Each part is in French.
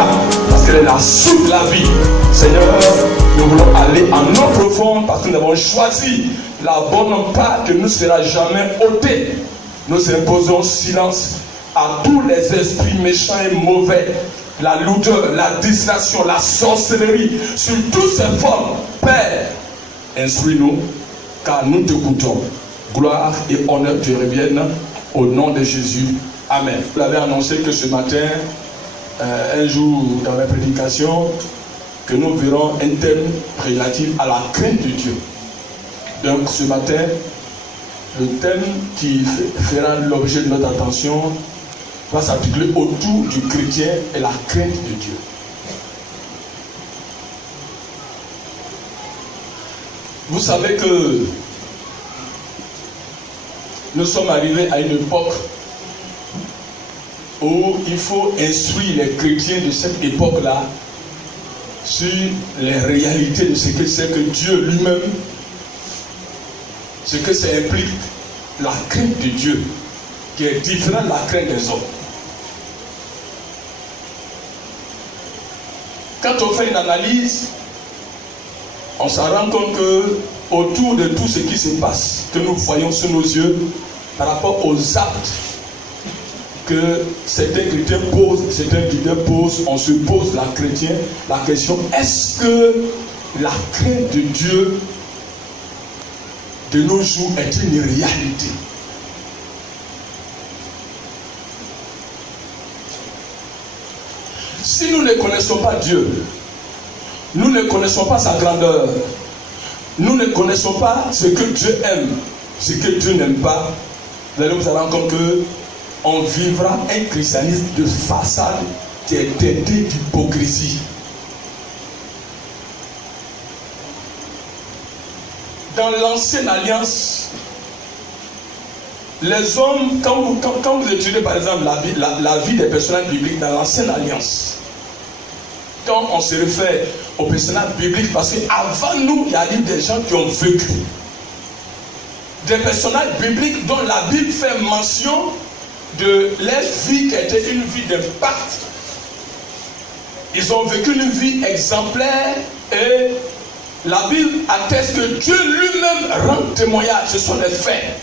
bénira, parce qu'elle est la source de la vie. Seigneur, nous voulons aller en eau profonde parce que nous avons choisi la bonne part que ne sera jamais ôtée. Nous imposons silence à tous les esprits méchants et mauvais, la lourdeur, la distraction, la sorcellerie, sur toutes ces formes. Père, instruis-nous, car nous t'écoutons. Gloire et honneur te reviennent au nom de Jésus. Amen. Vous l'avez annoncé que ce matin, un jour dans ma prédication, que nous verrons un thème relatif à la crainte de Dieu. Donc ce matin, le thème qui fera l'objet de notre attention va s'articuler autour du chrétien et la crainte de Dieu. Vous savez que nous sommes arrivés à une époque où il faut instruire les chrétiens de cette époque-là sur les réalités de ce que c'est que Dieu lui-même, ce que ça implique, la crainte de Dieu, qui est différente de la crainte des hommes. Quand on fait une analyse, on s'en rend compte que autour de tout ce qui se passe, que nous voyons sous nos yeux, par rapport aux actes que certains chrétiens posent, on se pose la question, est-ce que la crainte de Dieu de nos jours est une réalité? Si nous ne connaissons pas Dieu, nous ne connaissons pas sa grandeur, nous ne connaissons pas ce que Dieu aime, ce que Dieu n'aime pas, vous allez vous rendre compte qu'on vivra un christianisme de façade qui est teinté d'hypocrisie. Dans l'ancienne alliance, les hommes, quand vous étudiez par exemple la vie des personnages bibliques dans l'ancienne alliance, quand on se réfère aux personnages bibliques, parce qu'avant nous, il y a eu des gens qui ont vécu. Des personnages bibliques dont la Bible fait mention de leur vie qui était une vie d'impact. Ils ont vécu une vie exemplaire et la Bible atteste que Dieu lui-même rend témoignage. Ce sont des faits.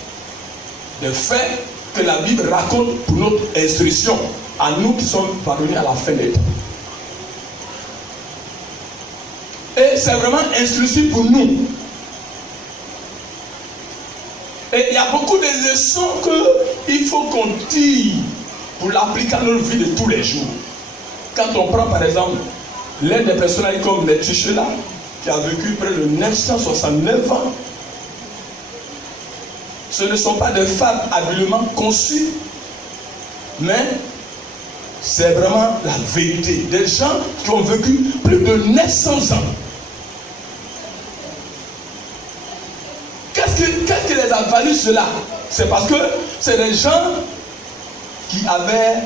Des faits que la Bible raconte pour notre instruction, à nous qui sommes parvenus à la fin des temps. Et c'est vraiment instructif pour nous. Et il y a beaucoup de leçons qu'il faut qu'on tire pour l'appliquer à notre vie de tous les jours. Quand on prend par exemple l'un des personnages comme Methuselah, qui a vécu près de 969 ans, ce ne sont pas des femmes habilement conçues, mais c'est vraiment la vérité. Des gens qui ont vécu plus de 900 ans. Qu'est-ce qui les a valu cela? C'est parce que c'est des gens qui avaient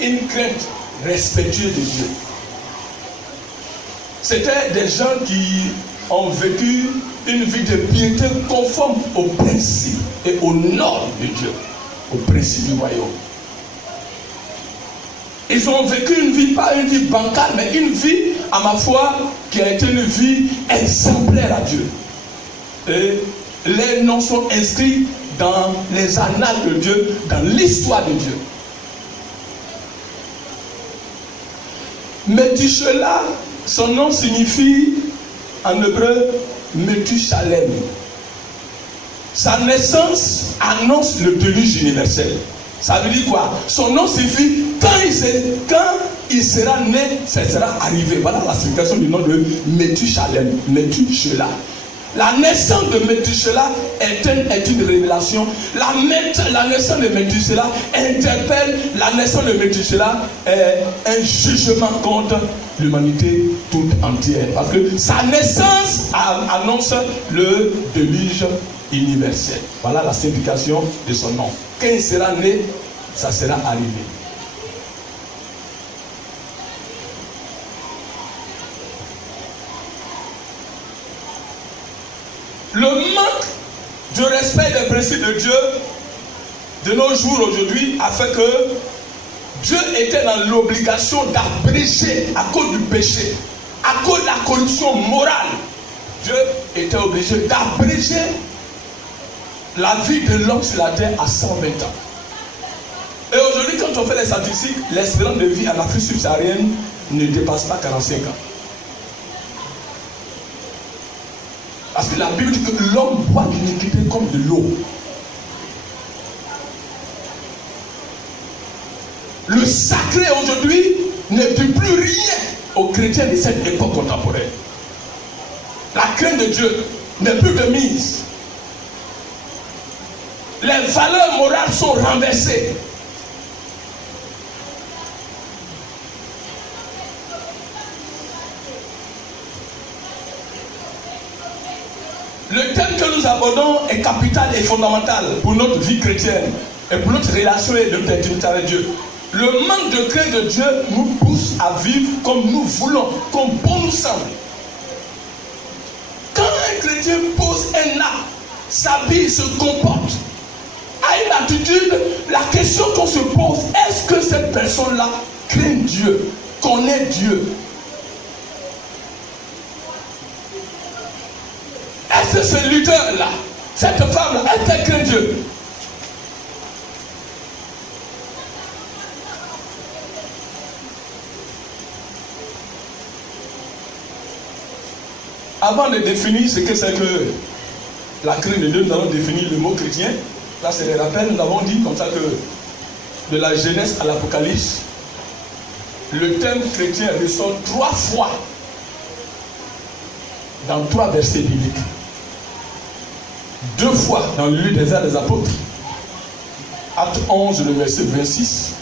une crainte respectueuse de Dieu. C'était des gens qui ont vécu une vie de piété conforme aux principes et aux normes de Dieu, aux principes du royaume. Ils ont vécu une vie, pas une vie bancale, mais une vie, à ma foi, qui a été une vie exemplaire à Dieu. Et les noms sont inscrits dans les annales de Dieu, dans l'histoire de Dieu. Methuselah, son nom signifie en hébreu Methushalem. Sa naissance annonce le déluge universel. Ça veut dire quoi? Son nom signifie quand il sera né, ça sera arrivé. Voilà la signification du nom de Methushalem, Methuselah. La naissance de Methuselah est une révélation. La naissance de Methuselah interpelle. La naissance de Methuselah est un jugement contre l'humanité toute entière. Parce que sa naissance annonce le déluge universel. Voilà la signification de son nom. Quand il sera né, ça sera arrivé. Le manque du respect des principes de Dieu de nos jours aujourd'hui a fait que Dieu était dans l'obligation d'abréger à cause du péché, à cause de la corruption morale. Dieu était obligé d'abréger la vie de l'homme sur la terre à 120 ans. Et aujourd'hui, quand on fait les statistiques, l'espérance de vie en Afrique subsaharienne ne dépasse pas 45 ans. Parce que la Bible dit que l'homme boit l'iniquité comme de l'eau. Le sacré aujourd'hui ne dit plus rien aux chrétiens de cette époque contemporaine. La crainte de Dieu n'est plus de mise. Les valeurs morales sont renversées. Le thème que nous abordons est capital et fondamental pour notre vie chrétienne et pour notre relation et notre intimité avec Dieu. Le manque de crainte de Dieu nous pousse à vivre comme nous voulons, comme bon nous semble. Quand un chrétien pose un acte, s'habille, se comporte, a une attitude, la question qu'on se pose, est-ce que cette personne-là craint Dieu, connaît Dieu? Est-ce que ce leader-là, cette femme-là, est-ce qu'elle craint Dieu? Avant de définir ce que c'est que la crainte de Dieu, nous allons définir le mot chrétien. Là, c'est les rappels. Nous avons dit comme ça que de la Genèse à l'Apocalypse, le thème chrétien ressort 3 fois dans 3 versets bibliques. 2 fois dans le livre des Actes des Apôtres, Acte 11, le verset 26.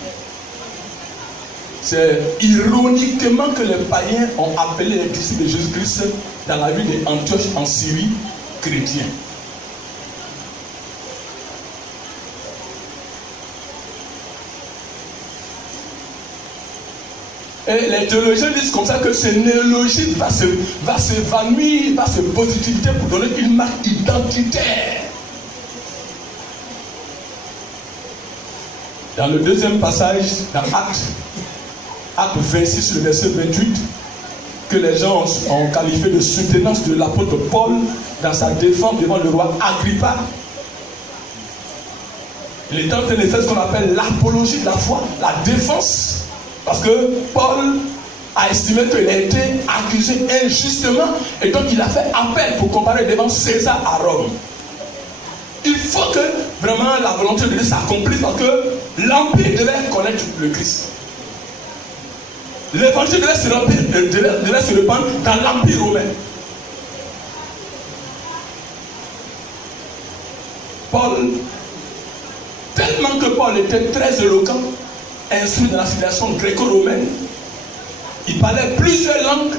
C'est ironiquement que les païens ont appelé les disciples de Jésus-Christ dans la ville d'Antioche en Syrie chrétiens. Et les théologiens disent comme ça que ce néologisme va s'évanouir, va se positivité pour donner une marque identitaire. Dans le deuxième passage, dans Acte 26, le verset 28, que les gens ont qualifié de soutenance de l'apôtre Paul dans sa défense devant le roi Agrippa. Il est en train de faire ce qu'on appelle l'apologie de la foi, la défense. Parce que Paul a estimé qu'il a été accusé injustement et donc il a fait appel pour comparer devant César à Rome. Il faut que vraiment la volonté de Dieu s'accomplisse parce que l'empire devait connaître le Christ. L'évangile devait se répandre dans l'empire romain. Paul, tellement que Paul était très éloquent, instruit dans la civilisation gréco-romaine, il parlait plusieurs langues.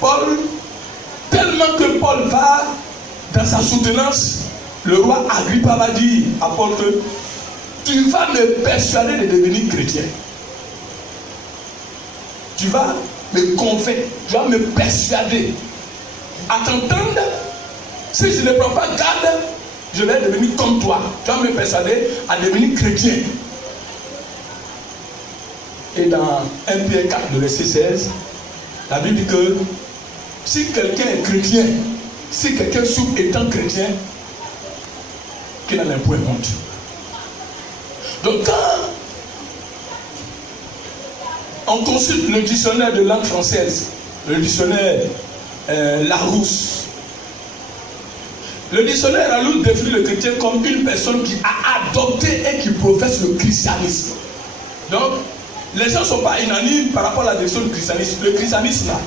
Paul, tellement que Paul va dans sa soutenance, le roi Agrippa va dire à Paul que tu vas me persuader de devenir chrétien. Tu vas me convaincre, tu vas me persuader à t'entendre. Si je ne prends pas garde, je vais devenir comme toi. Tu vas me persuader à devenir chrétien. Et dans 1 Pierre 4, le verset 16, la Bible dit que si quelqu'un est chrétien, si quelqu'un souffre étant chrétien, qu'il n'en ait point honte. Donc quand on consulte le dictionnaire de langue française, le dictionnaire Larousse, le dictionnaire Larousse définit le chrétien comme une personne qui a adopté et qui professe le christianisme. Donc, les gens ne sont pas unanimes par rapport à la définition du christianisme. Le christianisme, là,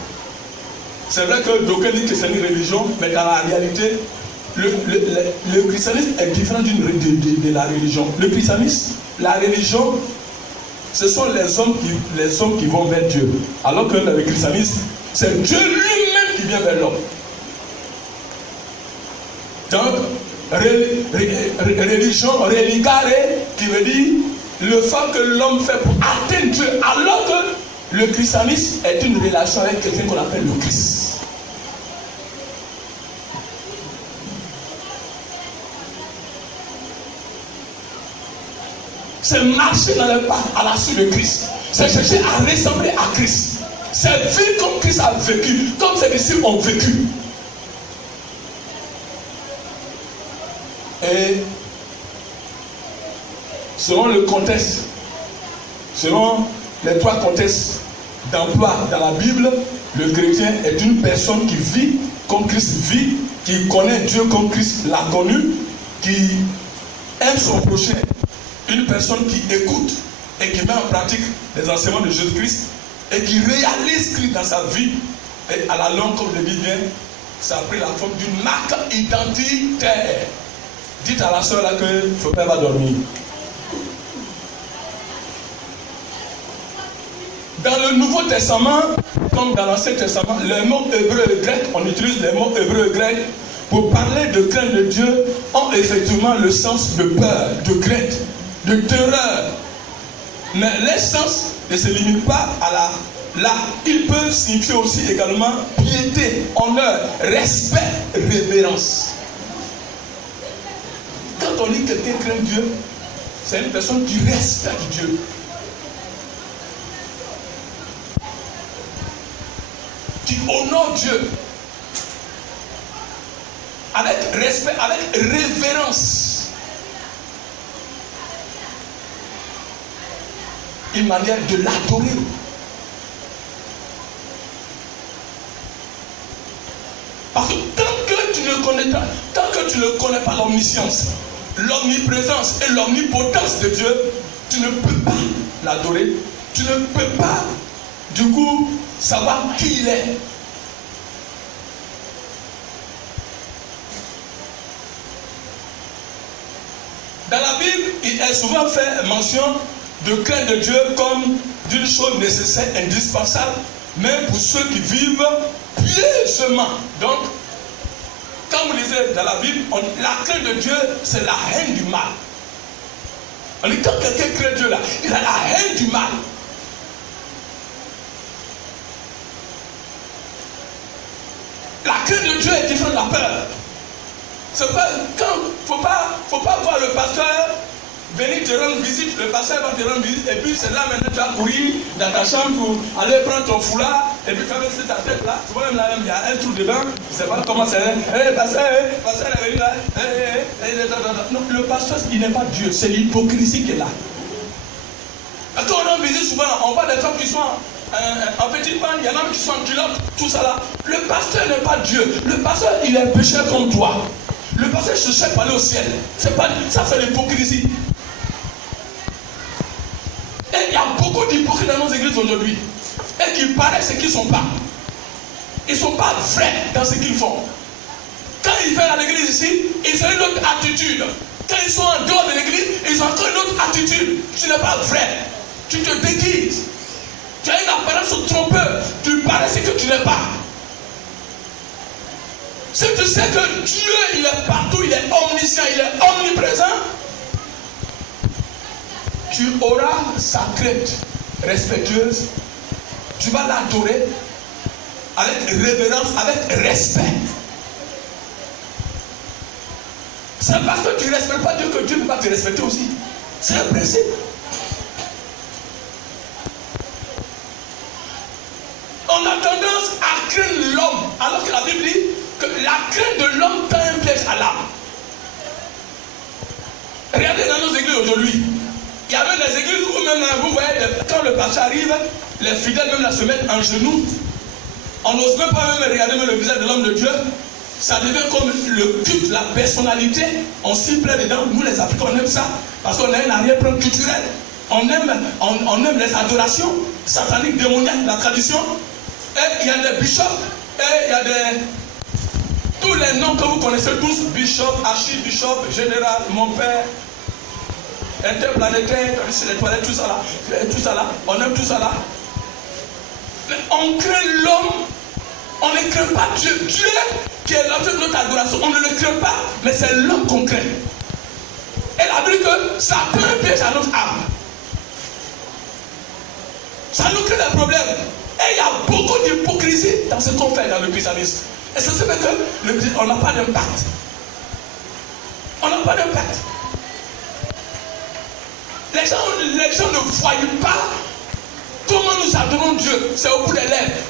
c'est vrai que d'aucuns disent que c'est une religion, mais dans la réalité, le christianisme est différent de la religion. Le christianisme, la religion, ce sont les hommes qui vont vers Dieu. Alors que le christianisme, c'est Dieu lui-même qui vient vers l'homme. Donc, religion, religare, qui veut dire l'effort que l'homme fait pour atteindre Dieu, alors que le christianisme est une relation avec quelqu'un qu'on appelle le Christ. C'est marcher dans le pas à la suite de Christ. C'est chercher à ressembler à Christ. C'est vivre comme Christ a vécu, comme ses disciples ont vécu. Et selon le contexte, selon les trois contextes d'emploi dans la Bible, le chrétien est une personne qui vit comme Christ vit, qui connaît Dieu comme Christ l'a connu, qui aime son prochain, une personne qui écoute et qui met en pratique les enseignements de Jésus-Christ et qui réalise Christ dans sa vie. Et à la longue, comme le dit bien, ça a pris la forme d'une marque identitaire. Dites à la soeur là que son père va dormir. Dans le Nouveau Testament, comme dans l'Ancien Testament, les mots hébreux et grecs, on utilise les mots hébreux et grecs pour parler de crainte de Dieu, ont effectivement le sens de peur, de crainte, de terreur. Mais les sens ne se limitent pas à là. Il peut signifier aussi également piété, honneur, respect, révérence. Quand on dit que quelqu'un craint Dieu, c'est une personne qui respecte Dieu. Qui honore Dieu avec respect, avec révérence. Une manière de l'adorer. Parce que tant que tu ne connais pas l'omniscience, l'omniprésence et l'omnipotence de Dieu, tu ne peux pas l'adorer. Tu ne peux pas, du coup, savoir qui il est. Dans la Bible, il est souvent fait mention de crainte de Dieu comme d'une chose nécessaire, indispensable, même pour ceux qui vivent pieusement. Donc, quand vous lisez dans la Bible, la crainte de Dieu, c'est la haine du mal. On dit quand quelqu'un craint Dieu là, il a la haine du mal. La crainte de Dieu est différente de la peur. C'est pas quand faut pas voir le pasteur venir te rendre visite, le pasteur va te rendre visite, et puis c'est là maintenant tu vas courir dans ta chambre pour aller prendre ton foulard, et puis tu vas mettre ta tête là, tu vois même là, il y a un trou dedans, je sais pas comment c'est, pasteur est venu là, non, le pasteur il n'est pas Dieu, c'est l'hypocrisie qui est là. Quand on rend visite souvent, on voit des femmes qui sont en petit pan, il y en a qui sont en culotte, tout ça là. Le pasteur n'est pas Dieu, le pasteur il est pécheur comme toi. Le pasteur cherche pas aller au ciel. C'est pas, ça c'est l'hypocrisie. Et il y a beaucoup d'hypocrites dans nos églises aujourd'hui. Et qui paraissent ce qu'ils ne sont pas. Ils ne sont pas vrais dans ce qu'ils font. Quand ils viennent à l'église ici, ils ont une autre attitude. Quand ils sont en dehors de l'église, ils ont encore une autre attitude. Tu n'es pas vrai. Tu te déguises. Tu as une apparence trompeuse. Tu parais ce que tu n'es pas. Si tu sais que Dieu, il est partout, il est omniscient, il est omniprésent, tu auras sa crainte respectueuse, tu vas l'adorer avec révérence, avec respect. C'est parce que tu ne respectes pas Dieu que Dieu ne peut pas te respecter aussi. C'est un principe. On a tendance à craindre l'homme, alors que la Bible dit que la crainte de l'homme tend un piège à l'âme. Regardez dans nos églises aujourd'hui. Il y a même des églises où même là, vous voyez, quand le pasteur arrive, les fidèles même là se mettent en genoux. On n'ose même pas même regarder même le visage de l'homme de Dieu. Ça devient comme le culte, la personnalité. On s'y plaît dedans. Nous les Africains, on aime ça. Parce qu'on a un arrière-plan culturel. On aime les adorations sataniques, démoniaques, la tradition. Et il y a des bishops. Et il y a des... tous les noms que vous connaissez tous. Bishop, archibishop, général, mon père. Interplanétaire, les toilettes, tout ça là. On aime tout ça là. Mais on craint l'homme. On ne craint pas Dieu. Dieu qui est l'objet de notre adoration, on ne le craint pas, mais c'est l'homme qu'on craint. Elle a dit que ça peut un piège à notre âme. Ça nous crée des problèmes. Et il y a beaucoup d'hypocrisie dans ce qu'on fait dans le christianisme. Et ça fait que on n'a pas d'impact. On n'a pas d'impact. Les gens ne voient pas comment nous adorons Dieu. C'est au bout des lèvres.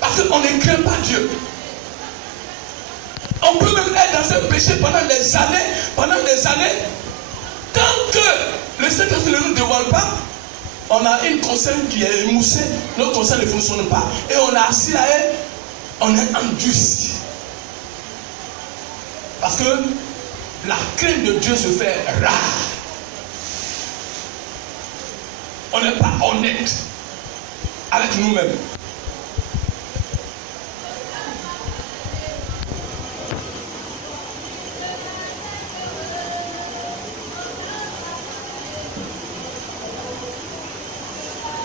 Parce qu'on ne craint pas Dieu. On peut même être dans un péché pendant des années. Tant que le Saint-Esprit ne nous dévoile pas, on a une conscience qui est émoussée, notre conscience ne fonctionne pas. Et on est assis là et on est endurci. Parce que la crainte de Dieu se fait rare. On n'est pas honnête avec nous-mêmes.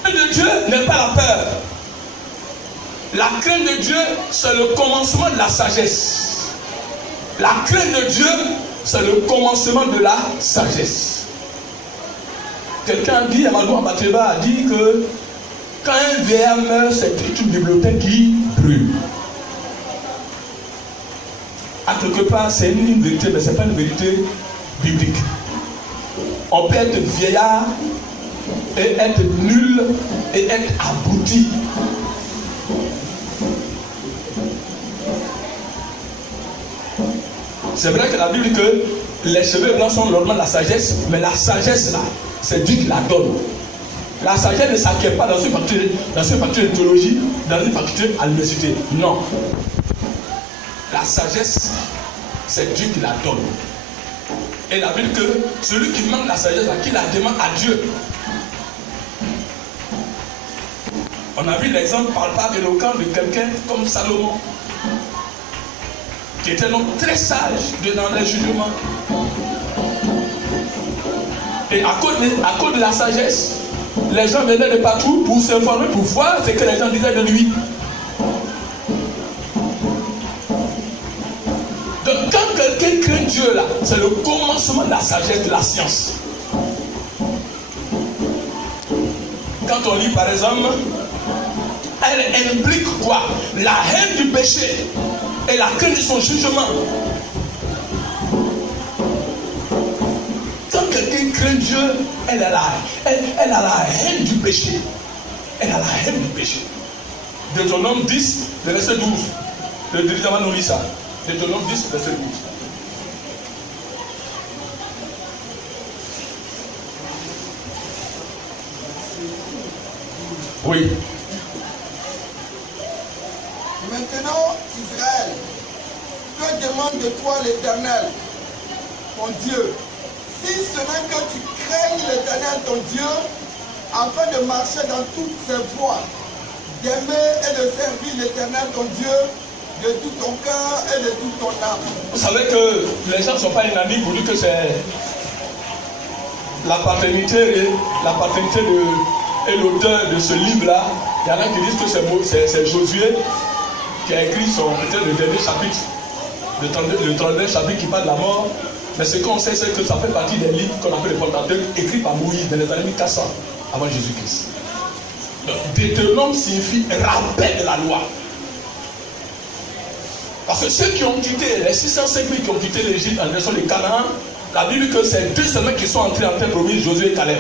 La crainte de Dieu n'est pas la peur. La crainte de Dieu, c'est le commencement de la sagesse. La crainte de Dieu, c'est le commencement de la sagesse. Quelqu'un dit, Amadou Abateba a dit que quand un vieillard meurt, c'est une bibliothèque qui brûle. À quelque part, c'est une vérité, mais ce n'est pas une vérité biblique. On peut être vieillard et être nul et être abouti. C'est vrai que la Bible dit que les cheveux blancs sont normalement la sagesse, mais la sagesse là, c'est Dieu qui la donne. La sagesse ne s'acquiert pas dans une faculté de théologie, dans une faculté à l'université. Non. La sagesse, c'est Dieu qui la donne. Et la Bible dit que celui qui manque la sagesse, qui la demande à Dieu. On a vu l'exemple palpable et éloquent de quelqu'un comme Salomon, qui était un homme très sage dans les jugements. Et à cause de la sagesse, les gens venaient de partout pour s'informer, pour voir ce que les gens disaient de lui. Donc quand quelqu'un craint Dieu là, c'est le commencement de la sagesse, de la science. Quand on lit par exemple, elle implique quoi? La haine du péché et la crainte de son jugement. Quand quelqu'un craint Dieu, elle a la haine du péché. Elle a la haine du péché. Deutéronome 10, le verset 12. Le dirigeant nous lit ça. Deutéronome 10, verset 12. Oui. Maintenant, Israël, que demande de toi l'Éternel, ton Dieu, si ce n'est que tu craignes l'Éternel, ton Dieu, afin de marcher dans toutes ses voies, d'aimer et de servir l'Éternel, ton Dieu, de tout ton cœur et de toute ton âme. Vous savez que les gens ne sont pas unanimes pour dire que c'est la paternité et l'auteur de ce livre-là. Il y en a qui disent que c'est Josué qui a écrit peut-être le dernier chapitre, le 32e chapitre qui parle de la mort. Mais ce qu'on sait, c'est que ça fait partie des livres qu'on appelle les Pentateuques, écrits par Moïse dans les années 1400 avant Jésus-Christ. Donc, Deutéronome signifie rappel de la loi. Parce que ceux qui ont quitté, les 605 000 qui ont quitté l'Égypte en direction de Canaan, la Bible dit que c'est 2 semaines qui sont entrés en terre promise, Josué et Caleb.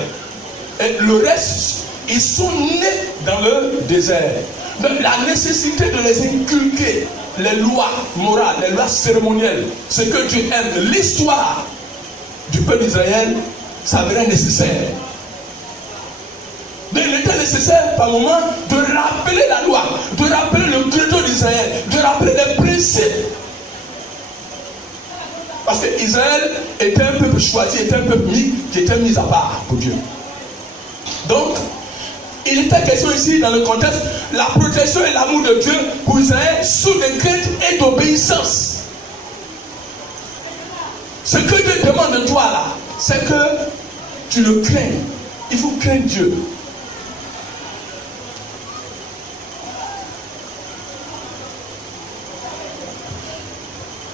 Et le reste, ils sont nés dans le désert. Donc la nécessité de les inculquer, les lois morales, les lois cérémonielles, ce que Dieu aime, l'histoire du peuple d'Israël, ça serait nécessaire. Mais il était nécessaire par moment de rappeler la loi, de rappeler le credo d'Israël, de rappeler les principes. Parce que Israël était un peuple choisi, était un peuple qui était mis à part pour Dieu. Donc, il était question ici dans le contexte, la protection et l'amour de Dieu pour Israël sous des craintes et d'obéissance. Ce que Dieu demande de toi là, c'est que tu le craignes. Il faut craindre Dieu.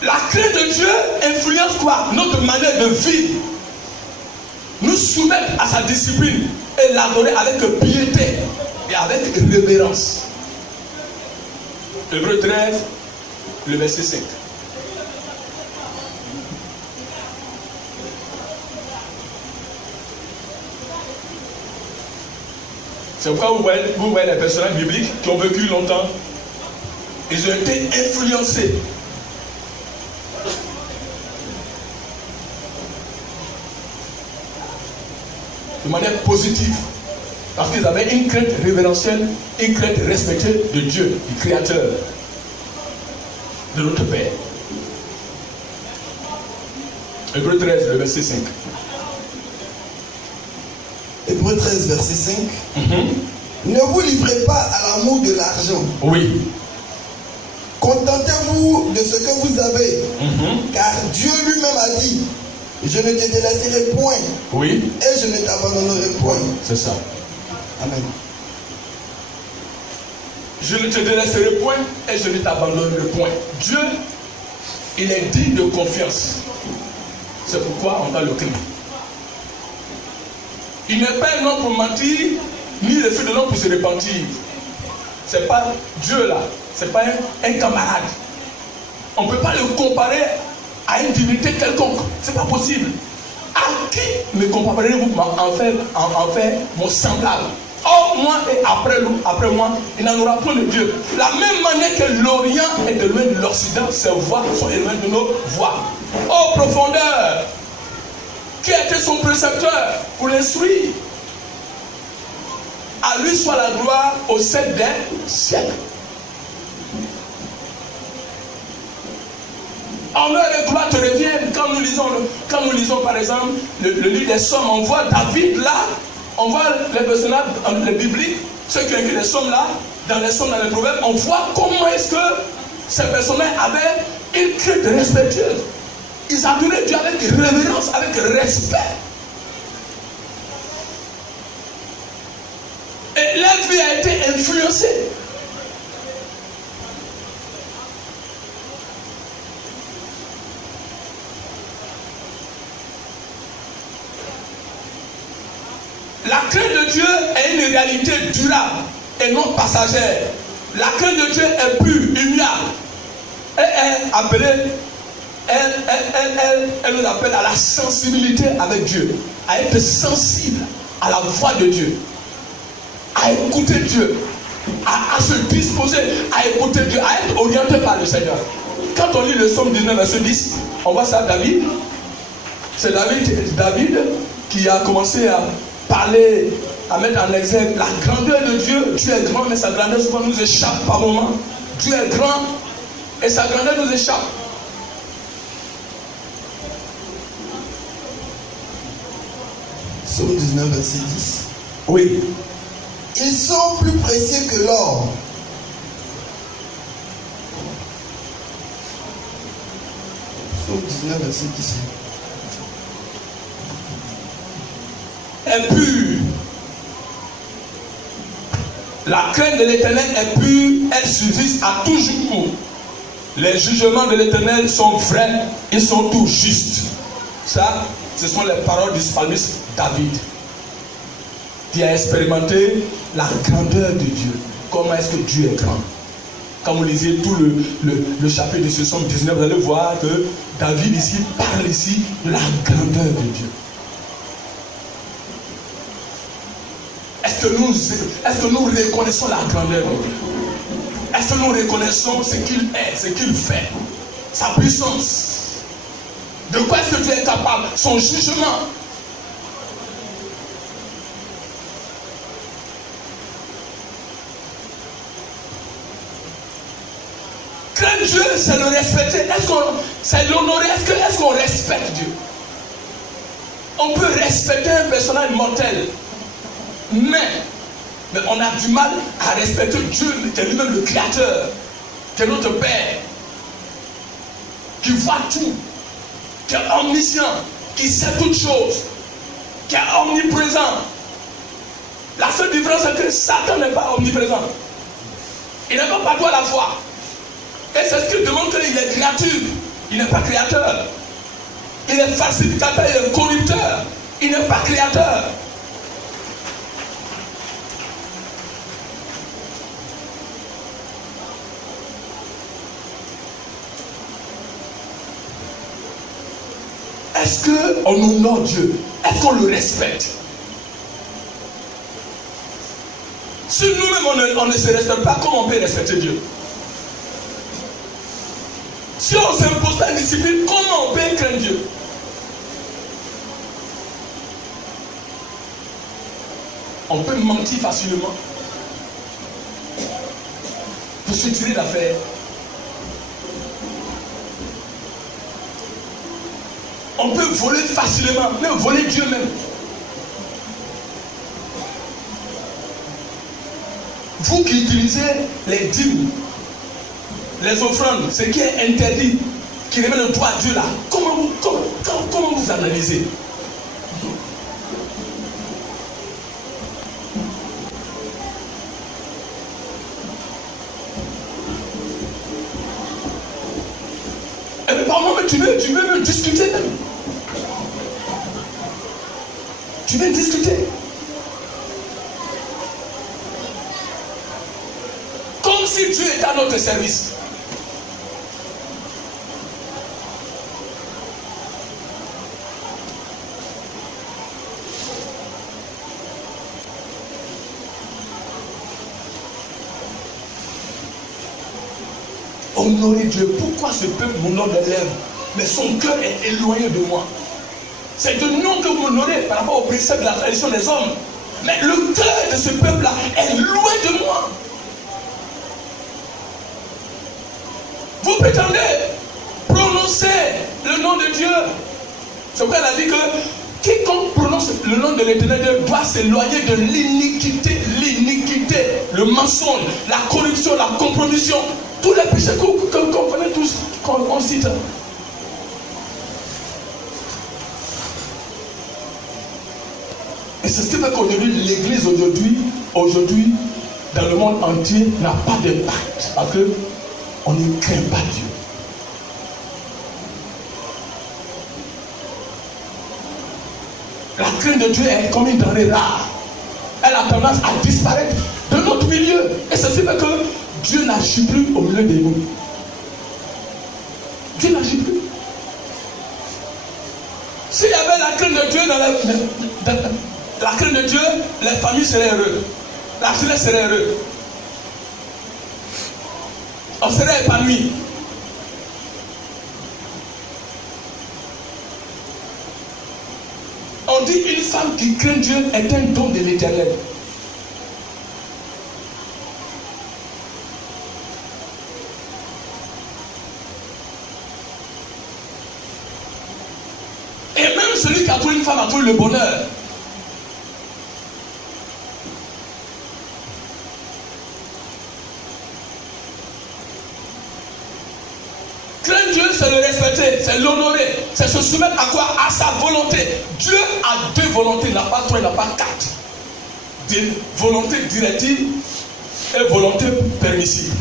La crainte de Dieu influence quoi? Notre manière de vivre. Nous soumettre à sa discipline et l'adorer avec piété et avec révérence. Hébreux 13, le verset 5. C'est pourquoi vous voyez les personnages bibliques qui ont vécu longtemps. Ils ont été influencés. De manière positive. Parce qu'ils avaient une crainte révérentielle, une crainte respectée de Dieu, du Créateur, de notre Père. Hébreux 13, le verset 5. Hébreux 13, verset 5. Ne vous livrez pas à l'amour de l'argent. Oui. Contentez-vous de ce que vous avez. Car Dieu lui-même a dit, je ne te délaisserai point. Oui. Et je ne t'abandonnerai point. C'est ça. Amen. Je ne te délaisserai point et je ne t'abandonnerai point. Dieu, il est digne de confiance. C'est pourquoi on doit le craindre. Il n'est pas un homme pour mentir, ni le fils de l'homme pour se repentir. C'est pas Dieu là, c'est pas un camarade. On ne peut pas le comparer à une divinité quelconque. C'est pas possible. À qui me comparerez-vous en fait mon semblable? Or, moi et après moi, il n'en aura point de Dieu. La même manière que l'Orient est de loin de l'Occident, ses voies sont éloignées de nos voies. Ô profondeur, qui a été son précepteur pour l'instruire? À lui soit la gloire au siècle des siècles. Honneur et gloire te reviennent. Quand nous lisons par exemple le livre des Psaumes, on voit David là, on voit les personnages les bibliques, ceux qui ont écrit les Psaumes là, dans les Psaumes, dans les Proverbes, on voit comment est-ce que ces personnages avaient une crainte respectueuse. Ils adoraient Dieu avec révérence, avec respect. Et leur vie a été influencée. La crainte de Dieu est une réalité durable et non passagère. La crainte de Dieu est pure, immuable. Elle est appelée, elle nous appelle à la sensibilité avec Dieu, à être sensible à la voix de Dieu, à écouter Dieu, à se disposer à écouter Dieu, à être orienté par le Seigneur. Quand on lit le psaume 19, verset 10, on voit ça, David. C'est David qui a commencé à parler, à mettre en exergue la grandeur de Dieu. Dieu est grand, mais sa grandeur souvent nous échappe par moments. Dieu est grand et sa grandeur nous échappe. Psaume 19, verset 10. Oui. Ils sont plus précieux que l'or. Psaume 19, verset 10. Est pure. La crainte de l'Éternel est pure, elle subsiste à toujours. Les jugements de l'Éternel sont vrais, ils sont tous justes. Ça, ce sont les paroles du psalmiste David, qui a expérimenté la grandeur de Dieu. Comment est-ce que Dieu est grand? Quand vous lisez tout le chapitre de ce psaume 19, vous allez voir que David ici parle ici de la grandeur de Dieu. Est-ce que nous reconnaissons la grandeur de Dieu? Est-ce que nous reconnaissons ce qu'il est, ce qu'il fait, sa puissance? De quoi est-ce que Dieu est capable? Son jugement. Craindre Dieu, c'est le respecter. C'est l'honorer? Est-ce qu'on respecte Dieu? On peut respecter un personnage mortel. Mais on a du mal à respecter Dieu, qui est lui-même le Créateur, qui est notre Père, qui voit tout, qui est omniscient, qui sait toutes choses, qui est omniprésent. La seule différence, c'est que Satan n'est pas omniprésent. Il n'est pas partout à la fois. Et c'est ce qui demande qu'il est créature. Il n'est pas créateur. Il est falsificateur, il est corrupteur. Il n'est pas créateur. Est-ce qu'on honore Dieu? Est-ce qu'on le respecte? Si nous-mêmes on ne se respecte pas, comment on peut respecter Dieu? Si on ne s'impose pas une discipline, comment on peut craindre Dieu? On peut mentir facilement pour se tirer d'affaire. On peut voler facilement, même voler Dieu même. Vous qui utilisez les dîmes, les offrandes, ce qui est interdit, qui remet le droit à Dieu là, comment vous analysez? Et mais par moment, tu veux même discuter même. Tu veux discuter. Comme si Dieu était à notre service. Honorer Dieu. Pourquoi ce peuple m'honore des lèvres, mais son cœur est éloigné de moi? C'est de nom que vous m'honorez par rapport au précepte de la tradition des hommes. Mais le cœur de ce peuple-là est loin de moi. Vous prétendez prononcer le nom de Dieu. C'est pourquoi elle a dit que quiconque prononce le nom de l'Éternel doit s'éloigner de l'iniquité, le mensonge, la corruption, la compromission, tous les péchés qu'on connaît tous, qu'on cite. Et c'est ce qui fait qu'aujourd'hui, l'Église aujourd'hui, dans le monde entier, n'a pas de pacte. Parce qu'on ne craint pas Dieu. La crainte de Dieu est comme une denrée rare. Elle a tendance à disparaître de notre milieu. Et c'est ce qui fait que Dieu n'agit plus au milieu de nous. Dieu n'agit plus. S'il y avait la crainte de Dieu la crainte de Dieu, les familles seraient heureuses. La jeunesse serait heureuse. On serait épanouis. On dit une femme qui craint Dieu est un don de l'Éternel. Et même celui qui a trouvé une femme a trouvé le bonheur. Craindre Dieu, c'est le respecter, c'est l'honorer, c'est se soumettre à quoi? À sa volonté. Dieu a deux volontés, il n'a pas trois, il n'a pas quatre. Des volontés directives et volonté permissive.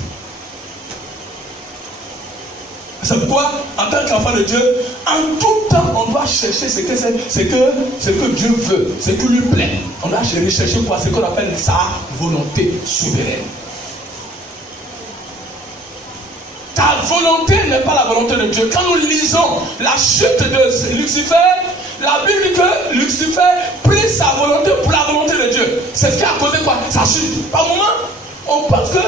C'est pourquoi, en tant qu'enfant de Dieu, en tout temps, on doit chercher ce que Dieu veut, ce qui lui plaît. On doit chercher quoi? Ce qu'on appelle sa volonté souveraine. Ta volonté n'est pas la volonté de Dieu. Quand nous lisons la chute de Lucifer, la Bible dit que Lucifer prit sa volonté pour la volonté de Dieu. C'est ce qui a causé quoi? Sa chute. Par moment, on pense que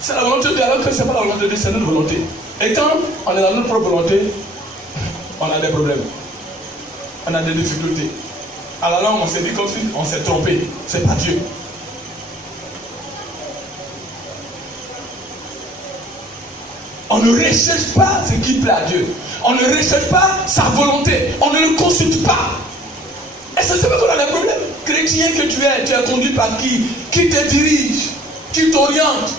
c'est la volonté de Dieu, alors que ce n'est pas la volonté de Dieu, c'est notre volonté. Et quand on est dans notre propre volonté, on a des problèmes. On a des difficultés. À la langue, on s'est dit comme si on s'est trompé. C'est pas Dieu. On ne recherche pas ce qui plaît à Dieu. On ne recherche pas sa volonté. On ne le consulte pas. Et c'est ce qu'on a des problèmes. Chrétien que tu es conduit par qui? Qui te dirige? Qui t'oriente?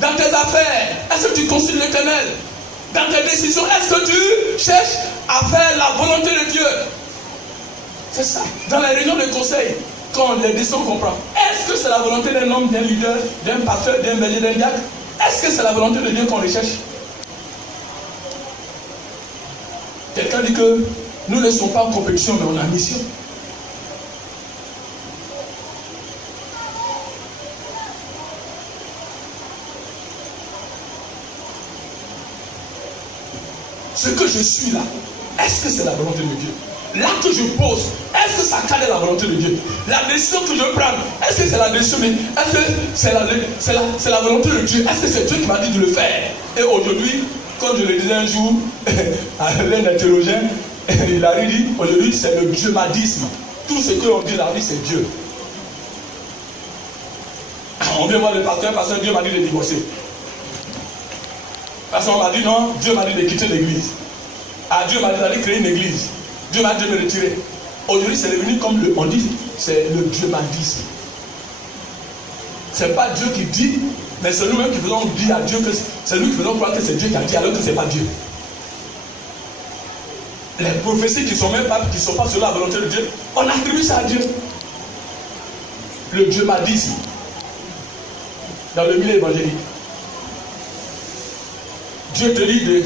Dans tes affaires, est-ce que tu consultes l'Éternel? Dans tes décisions, est-ce que tu cherches à faire la volonté de Dieu? C'est ça. Dans les réunions de conseil, quand les décisions qu'on prend, est-ce que c'est la volonté d'un homme, d'un leader, d'un pasteur, d'un berger, d'un diacre? Est-ce que c'est la volonté de Dieu qu'on recherche? Quelqu'un dit que nous ne sommes pas en compétition, mais on a mission. Ce que je suis là, est-ce que c'est la volonté de Dieu? l'acte que je pose, est-ce que ça cadre la volonté de Dieu? La décision que je prends, est-ce que c'est la décision, mais est-ce que c'est la volonté de Dieu? Est-ce que c'est Dieu qui m'a dit de le faire? Et aujourd'hui, comme je le disais un jour à l'un des théologiens, il a dit, aujourd'hui c'est le dieumadisme. Tout ce que l'on dit là, c'est Dieu. On vient voir le pasteur, parce que Dieu m'a dit de divorcer. Parce qu'on m'a dit non, Dieu m'a dit de quitter l'église. Ah, Dieu m'a dit d'aller créer une église. Dieu m'a dit de me retirer. Aujourd'hui, c'est devenu comme on dit, c'est le dieumadisme. C'est pas Dieu qui dit, mais c'est nous-mêmes qui faisons dire à Dieu que c'est nous qui faisons croire que c'est Dieu qui a dit, alors que c'est pas Dieu. Les prophéties qui sont même pas, qui sont pas sur la volonté de Dieu, on attribue ça à Dieu. Le dieumadisme dans le milieu évangélique. Dieu te dit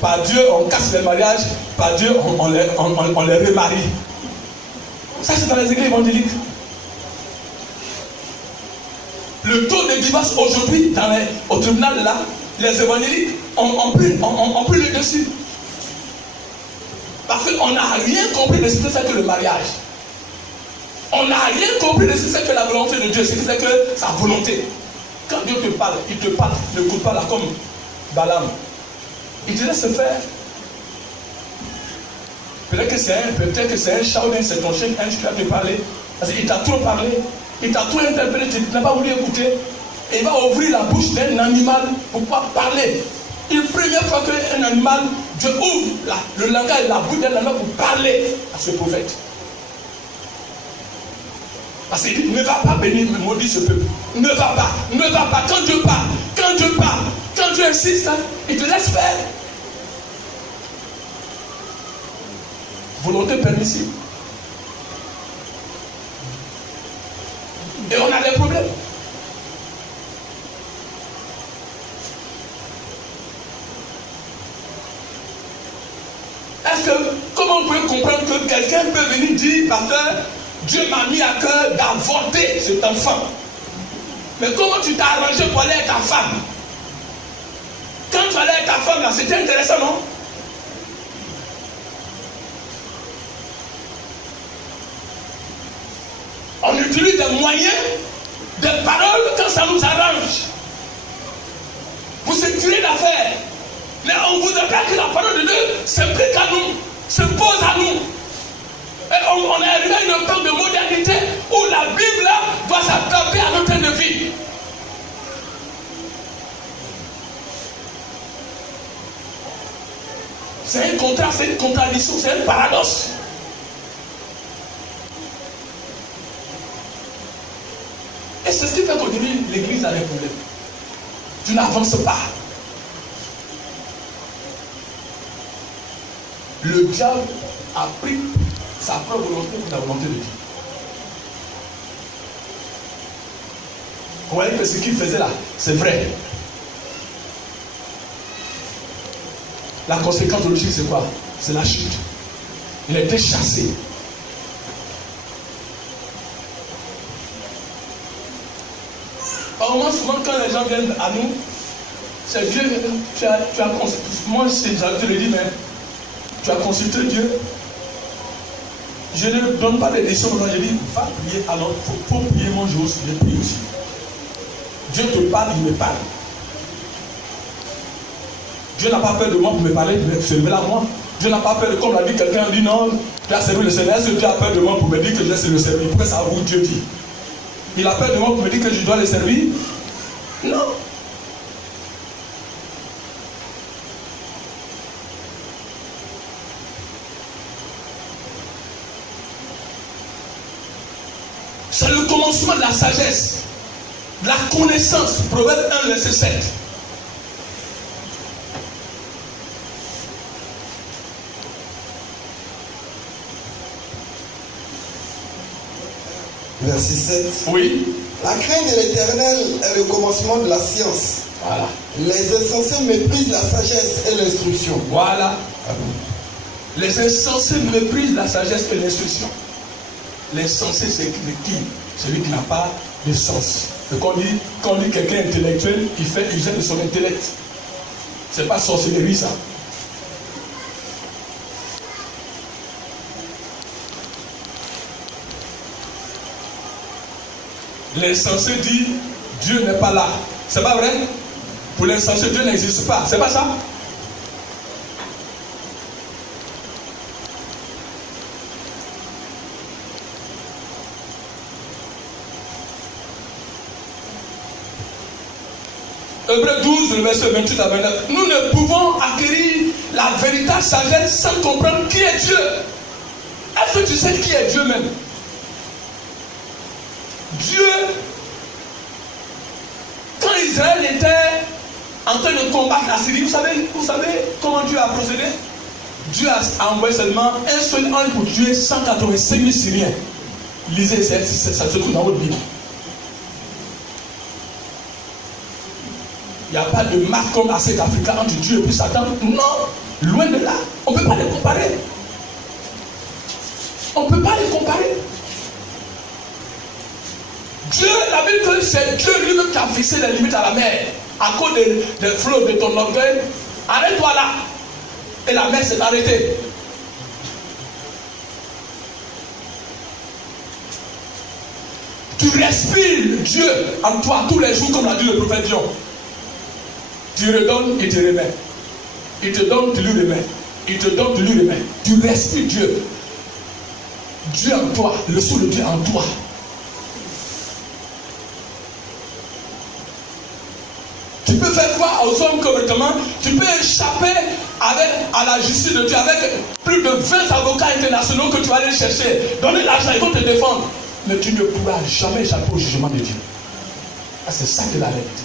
par Dieu on casse les mariages, par Dieu on les remarie. Ça c'est dans les églises évangéliques. Le taux de divorce aujourd'hui au tribunal là, les évangéliques ont pris le dessus. Parce qu'on n'a rien compris de ce que c'est que le mariage. On n'a rien compris de ce que c'est que la volonté de Dieu, ce que c'est que sa volonté. Quand Dieu te parle, il te parle, ne coûte pas là comme Balaam. Il te laisse faire. Peut-être que c'est un chat ou c'est ton chien qui va te parler. Parce qu'il t'a trop parlé, il t'a trop interpellé, tu n'as pas voulu écouter. Et il va ouvrir la bouche d'un animal pour pouvoir parler. Une première fois qu'un animal, Dieu ouvre le langage, la bouche d'un animal pour parler à ce prophète. Parce qu'il dit, ne va pas bénir, maudit ce peuple. Ne va pas. Quand Dieu parle, quand Dieu insiste, hein, il te laisse faire. Volonté permissive. Et on a des problèmes. Comment vous pouvez comprendre que quelqu'un peut venir dire, pasteur, Dieu m'a mis à cœur d'avorter cet enfant. Mais comment tu t'es arrangé pour aller avec ta femme? Quand tu allais avec ta femme, là, c'était intéressant, non? On utilise des moyens, des paroles quand ça nous arrange. Vous sécurez l'affaire. Mais on vous appelle que la parole de Dieu s'implique à nous, s'impose à nous. Et on est arrivé à une époque de modernité où la Bible là, doit s'adapter à notre train de vie. C'est un contraste, c'est une contradiction, c'est un paradoxe. Et c'est ce qui fait qu'aujourd'hui l'église a des problèmes. Tu n'avances pas. Le diable a pris sa propre volonté pour la volonté de Dieu. Vous voyez que ce qu'il faisait là, c'est vrai. La conséquence logique, c'est quoi? C'est la chute. Il a été chassé. Par moment, souvent, quand les gens viennent à nous, c'est Dieu, tu as consulté. Moi, je le dis, mais tu as consulté Dieu. Je ne donne pas des décisions, je dis, va prier, alors il faut prier, moi je prie aussi. Dieu te parle, il me parle. Dieu n'a pas peur de moi pour me parler, pour se lever à moi. Dieu n'a pas peur de, comme l'a dit quelqu'un, dit non, tu as servi le Seigneur. Est-ce que Dieu a peur de moi pour me dire que je laisse le servir? Pourquoi ça vous Dieu dit? Il a peur de moi pour me dire que je dois le servir? Non. C'est le commencement de la sagesse, de la connaissance. Proverbe 1, verset 7. Verset 7. Oui. La crainte de l'Éternel est le commencement de la science. Voilà. Les insensés méprisent la sagesse et l'instruction. Voilà. Les insensés méprisent la sagesse et l'instruction. L'insensé, c'est qui? Celui qui n'a pas de sens. Quand on dit quelqu'un intellectuel, il fait usage de son intellect. C'est pas sorcellerie, ça. L'insensé dit Dieu n'est pas là. C'est pas vrai? Pour l'insensé, Dieu n'existe pas. C'est pas ça? Hébreux 12, le verset 28 à 29. Nous ne pouvons acquérir la véritable sagesse sans comprendre qui est Dieu. Est-ce que tu sais qui est Dieu même? Dieu, quand Israël était en train de combattre la Syrie, vous savez comment Dieu a procédé? Dieu a envoyé seulement un seul ange pour tuer 185 000 Syriens. Lisez, ça se trouve dans votre Bible. Il n'y a pas de marque comme à cet Africain entre Dieu et puis Satan. Non, loin de là. On ne peut pas les comparer. On ne peut pas les comparer. Dieu, la Bible dit, c'est Dieu lui-même qui a fixé les limites à la mer. À cause des flots de ton orgueil, arrête-toi là. Et la mer s'est arrêtée. Tu respires Dieu en toi tous les jours, comme l'a dit le prophète Dion. Tu redonnes, il te remet. Il te donne, tu lui remets. Il te donne, tu lui remets. Tu respires Dieu. Dieu en toi, le souffle de Dieu en toi. Tu peux faire croire aux hommes correctement, tu peux échapper à la justice de Dieu avec plus de 20 avocats internationaux que tu vas aller chercher. Donner l'argent, ils vont te défendre. Mais tu ne pourras jamais échapper au jugement de Dieu. Ah, c'est ça que la réalité.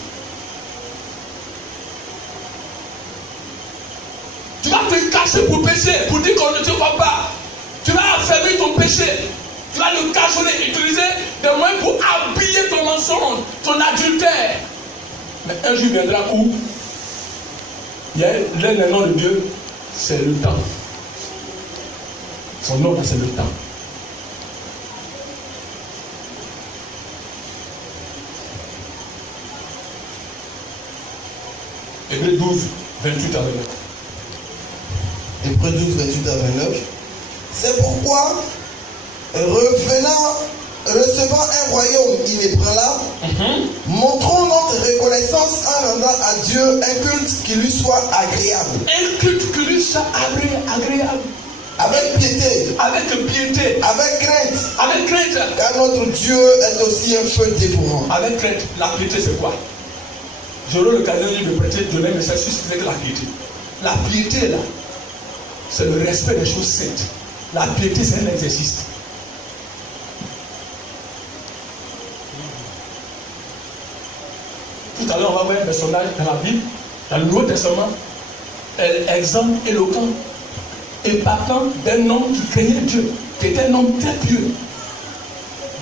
Tu vas te cacher pour pécher, pour dire qu'on ne te voit pas. Tu vas affermir ton péché. Tu vas le cajoler, utiliser des moyens pour habiller ton mensonge, ton adultère. Mais un jour viendra où il y a l'un des noms de Dieu, c'est le temps. Son nom, c'est le temps. Hébreux 12, 28 à 29. Hébreux 12, 28 à 29. C'est pourquoi, recevant un royaume inébranlable, montrons notre reconnaissance en rendant à Dieu un culte qui lui soit agréable. Un culte qui lui soit agréable. Avec piété. Avec piété. Avec crainte. Avec crainte. Car notre Dieu est aussi un feu dévorant. Avec crainte. La piété, c'est quoi? J'aurai l'occasion de prêter, de donner un message sur ce que c'est que la piété. La piété, là, c'est le respect des choses saintes. La piété, c'est un exercice. Tout à l'heure, on va voir un personnage dans la Bible, dans le Nouveau Testament, un exemple éloquent et partant d'un homme qui craignait Dieu, qui était un homme très pieux,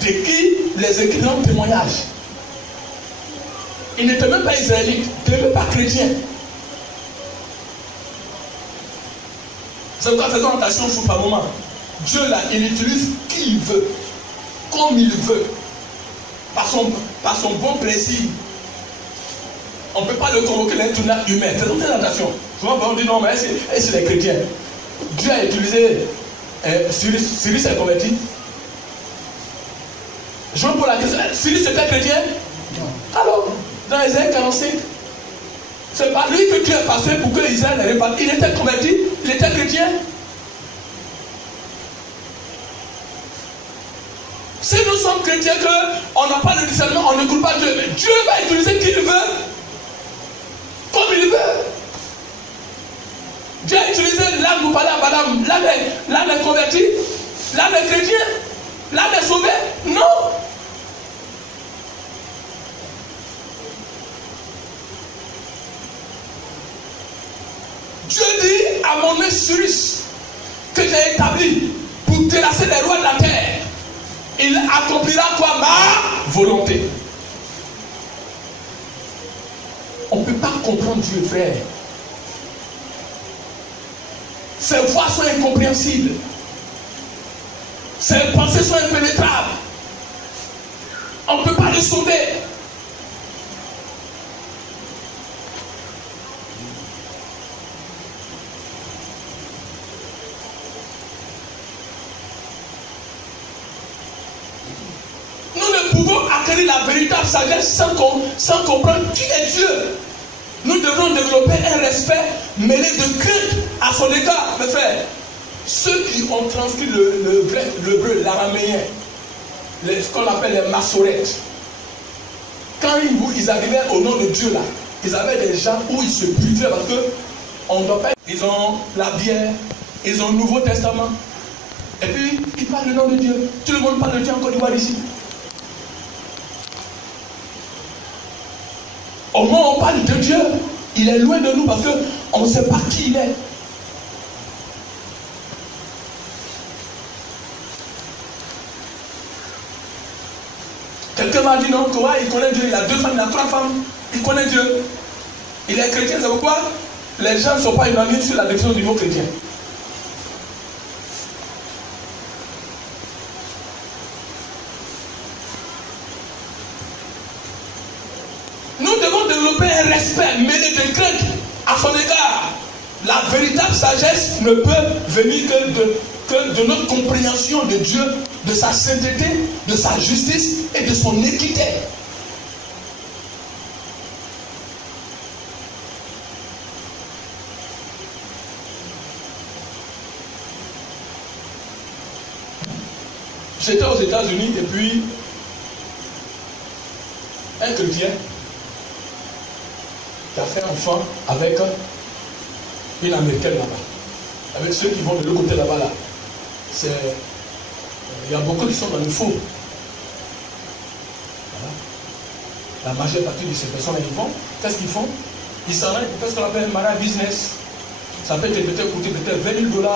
de qui les écrivains témoignage. Il n'était même pas israélite, il n'était même pas chrétien. C'est pourquoi faisons attention sur par moment. Dieu là, il utilise qui il veut, comme il veut, par son bon plaisir. On ne peut pas le convoquer dans un tournage humain. Faisons très attention. Souvent on dit non, mais est-ce les chrétiens? Dieu a utilisé Cyrus s'est converti. Jean Paul a dit Cyrus était chrétien? Non. Alors, dans Isaïe 45, c'est pas lui que Dieu a passé pour que Israël n'ait pas. Il était converti, il était chrétien. Si nous sommes chrétiens, qu'on n'a pas le discernement, on n'écoute pas Dieu. Mais Dieu va utiliser qui il veut, comme il veut. Dieu a utilisé l'âme, vous parlez à madame, l'âme est convertie, l'âme est chrétien, l'âme est sauvée. Non. Dieu dit à mon nez Cyrus que j'ai établi pour terrasser les rois de la terre. Il accomplira quoi? Ma volonté. On ne peut pas comprendre Dieu, frère. Ses voix sont incompréhensibles. Ses pensées sont impénétrables. On ne peut pas le sauver. Nous ne pouvons acquérir la véritable sagesse sans comprendre qui est Dieu. Nous devons développer un respect mêlé de crainte à son égard, mes frères. Ceux qui ont transcrit le grec, l'hébreu, l'araméen, ce qu'on appelle les massorettes, quand ils arrivaient au nom de Dieu là, ils avaient des gens où ils se buvaient parce que on doit pas. Ils ont la bière, ils ont le Nouveau Testament, et puis ils parlent le nom de Dieu. Tout le monde parle de Dieu en Côte d'Ivoire ici. Au moment où on parle de Dieu, il est loin de nous parce qu'on ne sait pas qui il est. Quelqu'un m'a dit non, il connaît Dieu, il a 2 femmes, il a 3 femmes, il connaît Dieu. Il est chrétien, c'est pourquoi les gens ne sont pas unanimes sur la définition du mot chrétien. Nous devons développer un respect mêlé de crainte à son égard. La véritable sagesse ne peut venir que de notre compréhension de Dieu, de sa sainteté, de sa justice et de son équité. J'étais aux États-Unis et puis un chrétien qui a fait enfant avec une américaine là-bas. Avec ceux qui vont de l'autre côté là-bas là. Il y a beaucoup qui sont dans le faux. Voilà. La majeure partie de ces personnes-là, ils font. Qu'est-ce qu'ils font? Ils s'en aillent pour faire ce qu'on appelle mariage business. Ça peut peut-être coûter peut-être $20,000.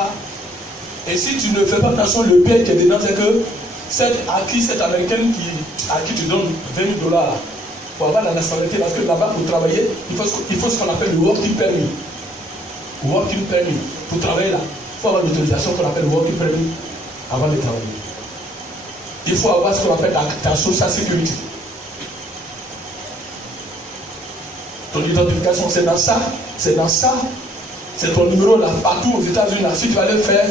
Et si tu ne fais pas attention, le piège qui est dedans, c'est que cette américaine à qui tu donnes $20,000 pour avoir la nationalité, parce que là-bas, pour travailler, il faut ce qu'on appelle le working permit. Working permit. Pour travailler là, il faut avoir l'autorisation qu'on appelle working permit avant de travailler. Il faut avoir ce qu'on appelle ta social security. Ton identification, c'est dans ça. C'est ton numéro là, partout aux États-Unis. Si tu vas aller faire,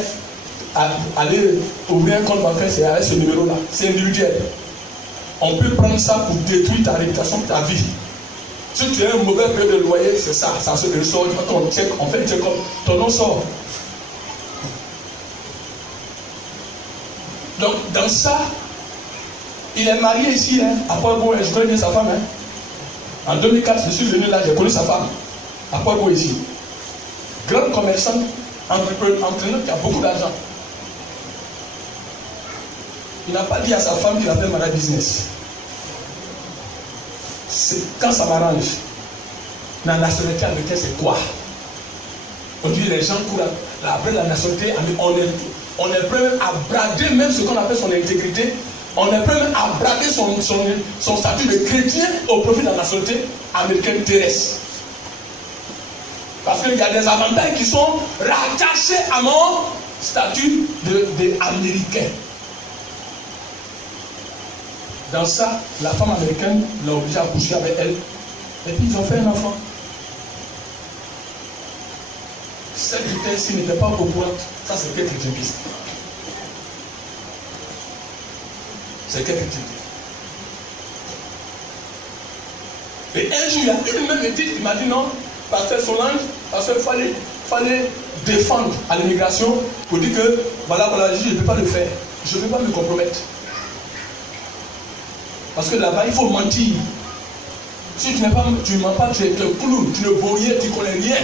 aller ouvrir un compte bancaire, c'est avec ce numéro là. C'est individuel. On peut prendre ça pour détruire ta réputation, ta vie. Si tu as un mauvais payeur de loyer, c'est ça. Ça se ressort. On fait un check-up. Ton nom sort. Donc, dans ça, il est marié ici, à Port-Beau, je connais bien sa femme. En 2004, je suis venu là, j'ai connu sa femme, à Port-Beau ici. Grand commerçant, entraîneur qui a beaucoup d'argent. Il n'a pas dit à sa femme qu'il a fait mariage business. C'est quand ça m'arrange. La nationalité américaine, c'est quoi? On dit les gens courent après la nationalité, on est prêt même à brader même ce qu'on appelle son intégrité. On est prêt même à brader son statut de chrétien au profit de la nationalité américaine terrestre. Parce qu'il y a des avantages qui sont rattachés à mon statut d'américain. Dans ça, la femme américaine l'a obligé à coucher avec elle. Et puis ils ont fait un enfant. Cette vitesse-ci n'était pas au courant. Ça, c'est quel chrétientisme? C'est quel chrétientisme? Et un jour, il y a une même étude qui m'a dit non, pasteur Solange, parce qu'il fallait défendre à l'immigration pour dire que voilà, je ne peux pas le faire. Je ne peux pas me compromettre. Parce que là-bas, il faut mentir. Si tu ne mens pas, tu es un clown, tu ne vaux rien, tu ne connais rien.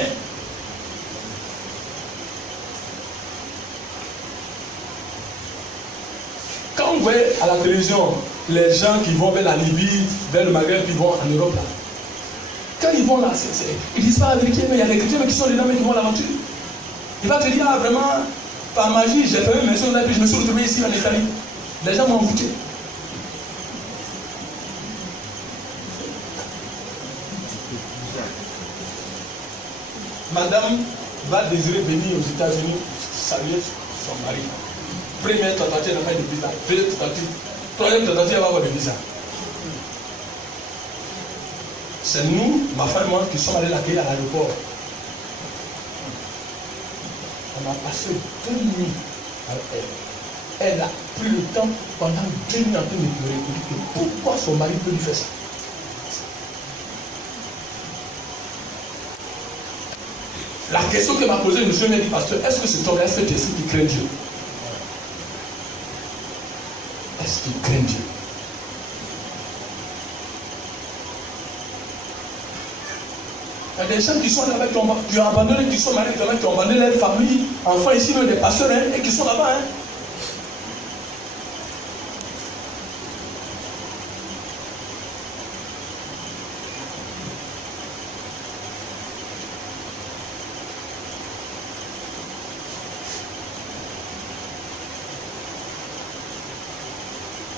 Quand vous voyez à la télévision les gens qui vont vers la Libye, vers le Maghreb, qui vont en Europe, là, quand ils vont là, ils disent pas la vérité, mais il y a des chrétiens qui sont dedans, mais qui vont à l'aventure. Il va te dire, ah vraiment, par magie, j'ai fait une mission, et puis je me suis retrouvé ici en Italie. Les gens m'ont envoûté. Madame va désirer venir aux États-Unis saluer son mari. Première tentative, elle n'a pas de visa. Deuxième tentative, troisième tentative, elle va avoir de visa. C'est nous, ma femme et moi, qui sommes allés l'accueillir à l'aéroport. On a passé 2 nuits avec elle. elle a pris le temps pendant 2 minutes en train de pleurer. Pourquoi son mari peut lui faire ça? La question que m'a posée le monsieur m'a dit, pasteur, est-ce que cet homme, est-ce que tu es sûr qu'il craint Dieu? Est-ce qu'il craint Dieu? Il y a des gens qui sont là-bas, qui ont abandonné, qui sont mariés, qui ont abandonné leur famille, enfants ici, même des pasteurs, hein, et qui sont là-bas. Hein.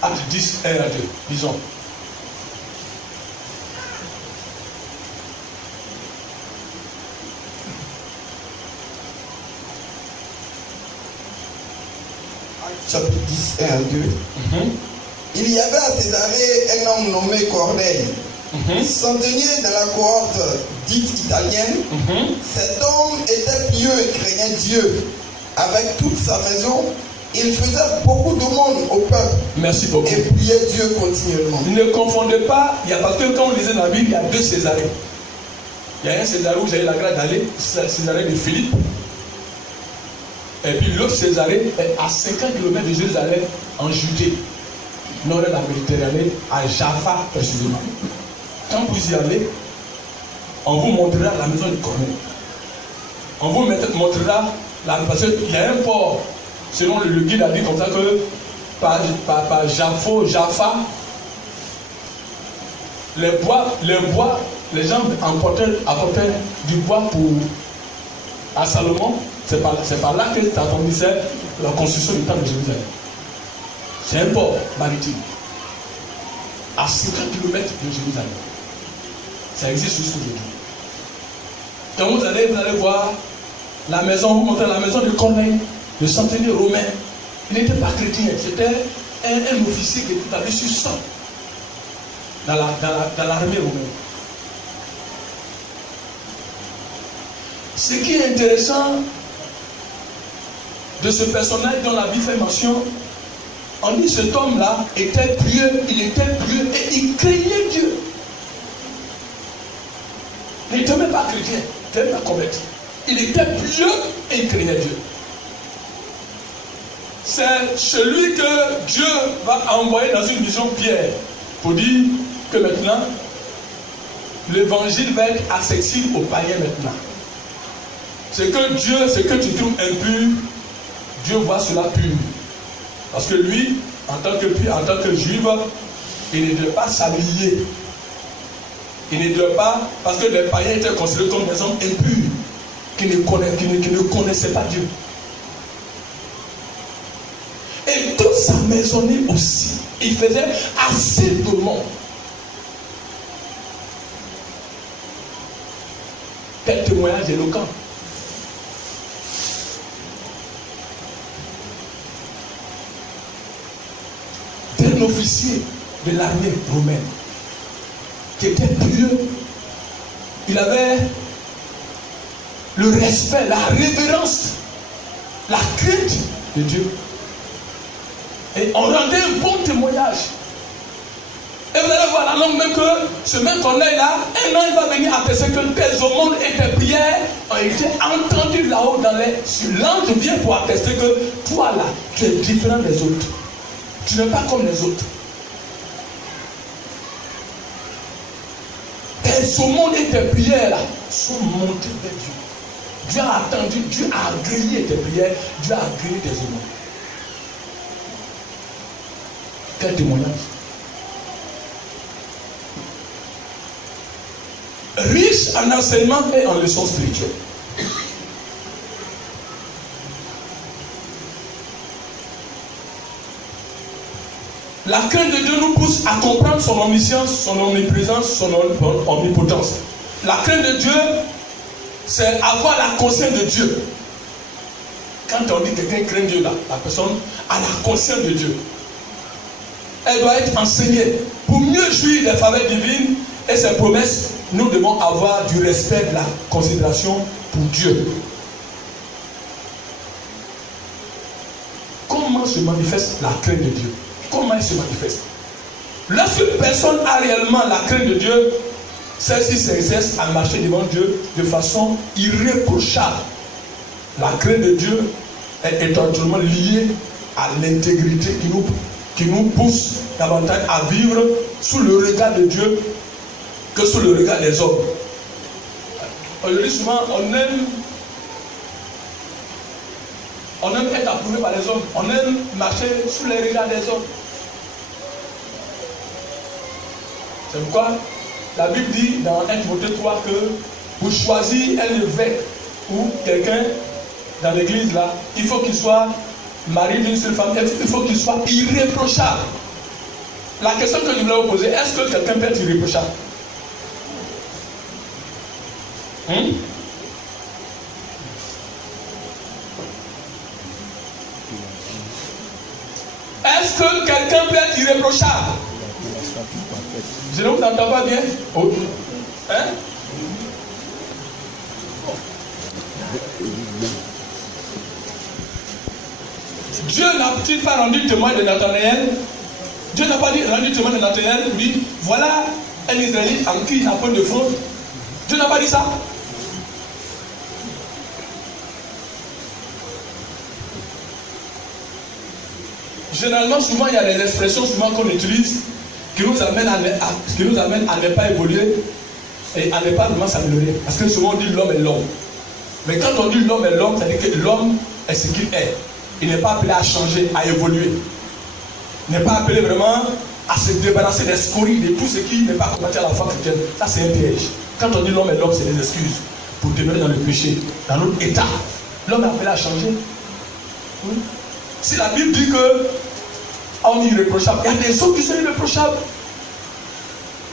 Acte 10, 1 à 2, disons. Chapitre 10, 1 à 2. Il y avait à Césarée un homme nommé Corneille. Centenier dans la cohorte dite italienne. Cet homme était pieux et craignait Dieu. Avec toute sa maison, il faisait beaucoup de monde au peuple. Merci beaucoup. Et priait Dieu continuellement. Ne confondez pas, parce que quand on lisait dans la Bible, il y a 2 Césarées. Il y a un Césarée où j'ai eu la grâce d'aller, Césarée de Philippe. Et puis l'autre Césarée est à 50 km de Jérusalem, en Judée, nord de la Méditerranée, à Jaffa précisément. Quand vous y allez, on vous montrera la maison de Corneille. On vous montrera, parce qu'il y a un port, selon le guide a dit comme ça que par Jaffa, les bois, les gens apportaient du bois à Salomon. C'est par là que s'attendissait la construction du temple de Jérusalem. C'est un port maritime. À 50 km de Jérusalem. Ça existe jusqu'aujourd'hui. Quand vous allez voir la maison, vous montrez la maison de Corneille, le centenier romain. Il n'était pas chrétien, c'était un officier qui était allé sur sang dans l'armée romaine. Ce qui est intéressant de ce personnage dont la Bible fait mention, on dit cet homme-là était pieux, il était pieux et il craignait Dieu. Il n'était même pas chrétien, il n'était pas converti. Il était pieux et il craignait Dieu. C'est celui que Dieu va envoyer dans une mission Pierre pour dire que maintenant l'évangile va être accessible aux païens maintenant. C'est que Dieu, c'est que tu trouves impur, Dieu voit cela pur. Parce que lui, en tant que juif, il ne devait pas s'habiller. Il ne devait pas, parce que les païens étaient considérés comme des hommes impurs, qui ne connaissaient pas Dieu. Et toute sa maisonnée aussi, il faisait assez de monde. Quel témoignage éloquent. D'un officier de l'armée romaine qui était pieux, il avait le respect, la révérence, la crainte de Dieu. Et on rendait un bon témoignage. Et vous allez voir la langue même que ce même Corneille-là, un an il va venir attester que tes aumônes et tes prières ont été entendues là-haut dans les cieux. L'ange vient pour attester que toi là, tu es différent des autres. Tu n'es pas comme les autres. Tes aumônes et tes prières là sont montées vers Dieu. Dieu a attendu, Dieu a agréé tes prières, Dieu a agréé tes aumônes. Quel témoignage. Riche en enseignement et en leçons spirituelles. La crainte de Dieu nous pousse à comprendre son omniscience, son omniprésence, son omnipotence. La crainte de Dieu, c'est avoir la conscience de Dieu. Quand on dit que quelqu'un craint Dieu, là, la personne a la conscience de Dieu. Elle doit être enseignée. Pour mieux jouir des faveurs divines et ses promesses, nous devons avoir du respect, de la considération pour Dieu. Comment comment se manifeste la crainte de Dieu? Comment elle se manifeste? Lorsqu'une personne a réellement la crainte de Dieu, celle-ci s'exerce à marcher devant Dieu de façon irréprochable. La crainte de Dieu est étrangement liée à l'intégrité qui nous pousse davantage à vivre sous le regard de Dieu que sous le regard des hommes. Aujourd'hui, souvent, on aime être approuvé par les hommes. On aime marcher sous les regards des hommes. C'est pourquoi la Bible dit dans 1 Timothée 3 que pour choisir un évêque ou quelqu'un dans l'église là, il faut qu'il soit marié d'une seule femme, il faut qu'il soit irréprochable. La question que je voulais vous poser, est-ce que quelqu'un peut être irréprochable? Est-ce que quelqu'un peut être irréprochable? Je ne vous entends pas bien. Ok. Hein? Dieu n'a-t-il pas rendu témoin de Nathanaël? Dieu n'a pas rendu témoin de Nathanaël pour dire voilà un Israélite en qui il n'a pas de fraude. Dieu n'a pas dit ça. Généralement, souvent, il y a des expressions souvent qu'on utilise qui nous amènent à ne pas évoluer et à ne pas vraiment s'améliorer. Parce que souvent on dit l'homme est l'homme. Mais quand on dit l'homme est l'homme, ça veut dire que l'homme est ce qu'il est. Il n'est pas appelé à changer, à évoluer. Il n'est pas appelé vraiment à se débarrasser des scories, de tout ce qui n'est pas combattu à la foi chrétienne. Ça, c'est un piège. Quand on dit l'homme est l'homme, c'est des excuses pour demeurer dans le péché, dans notre état. L'homme est appelé à changer. Oui. Si la Bible dit que on est irréprochable, il y a des hommes qui sont irréprochables.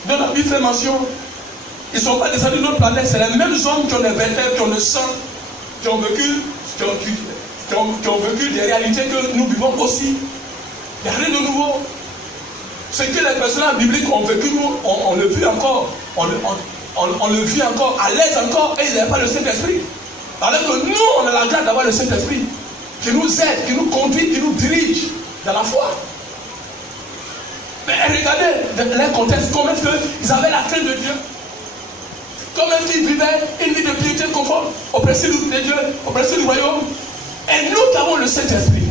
Dans la Bible fait mention, ils ne sont pas descendus de notre planète, c'est les mêmes hommes qui ont des vertèbres, qui ont le sang, qui ont vécu des réalités que nous vivons aussi. Il n'y a rien de nouveau. Ce que les personnages bibliques ont vécu, nous, on le vit encore. On le vit encore, à l'aise encore, et ils n'avaient pas le Saint-Esprit. Alors que nous, on a la grâce d'avoir le Saint-Esprit, qui nous aide, qui nous conduit, qui nous dirige dans la foi. Mais regardez leur contexte, comment est-ce qu'ils avaient la crainte de Dieu. Comment est-ce qu'ils vivaient une vie de piété conforme au principe de Dieu, au principe du royaume. Et nous qui avons le Saint-Esprit.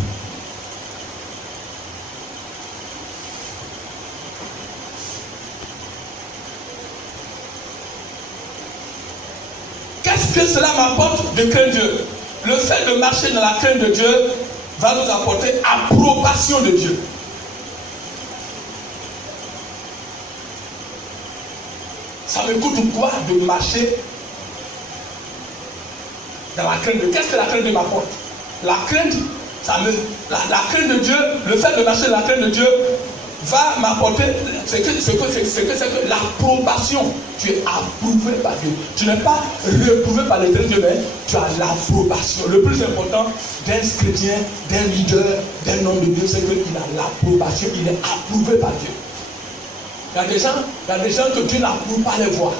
Qu'est-ce que cela m'apporte de craindre Dieu? Le fait de marcher dans la crainte de Dieu va nous apporter approbation de Dieu. Ça me coûte quoi de marcher dans la crainte de Dieu? Qu'est-ce que la crainte de Dieu m'apporte? La crainte, la crainte de Dieu, le fait de marcher dans la crainte de Dieu va m'apporter, c'est que l'approbation. Tu es approuvé par Dieu. Tu n'es pas réprouvé par les Dieu, mais tu as l'approbation. Le plus important d'un chrétien, d'un leader, d'un homme de Dieu, c'est qu'il a l'approbation. Il est approuvé par Dieu. Il y a des gens que Dieu n'approuve pas les voix.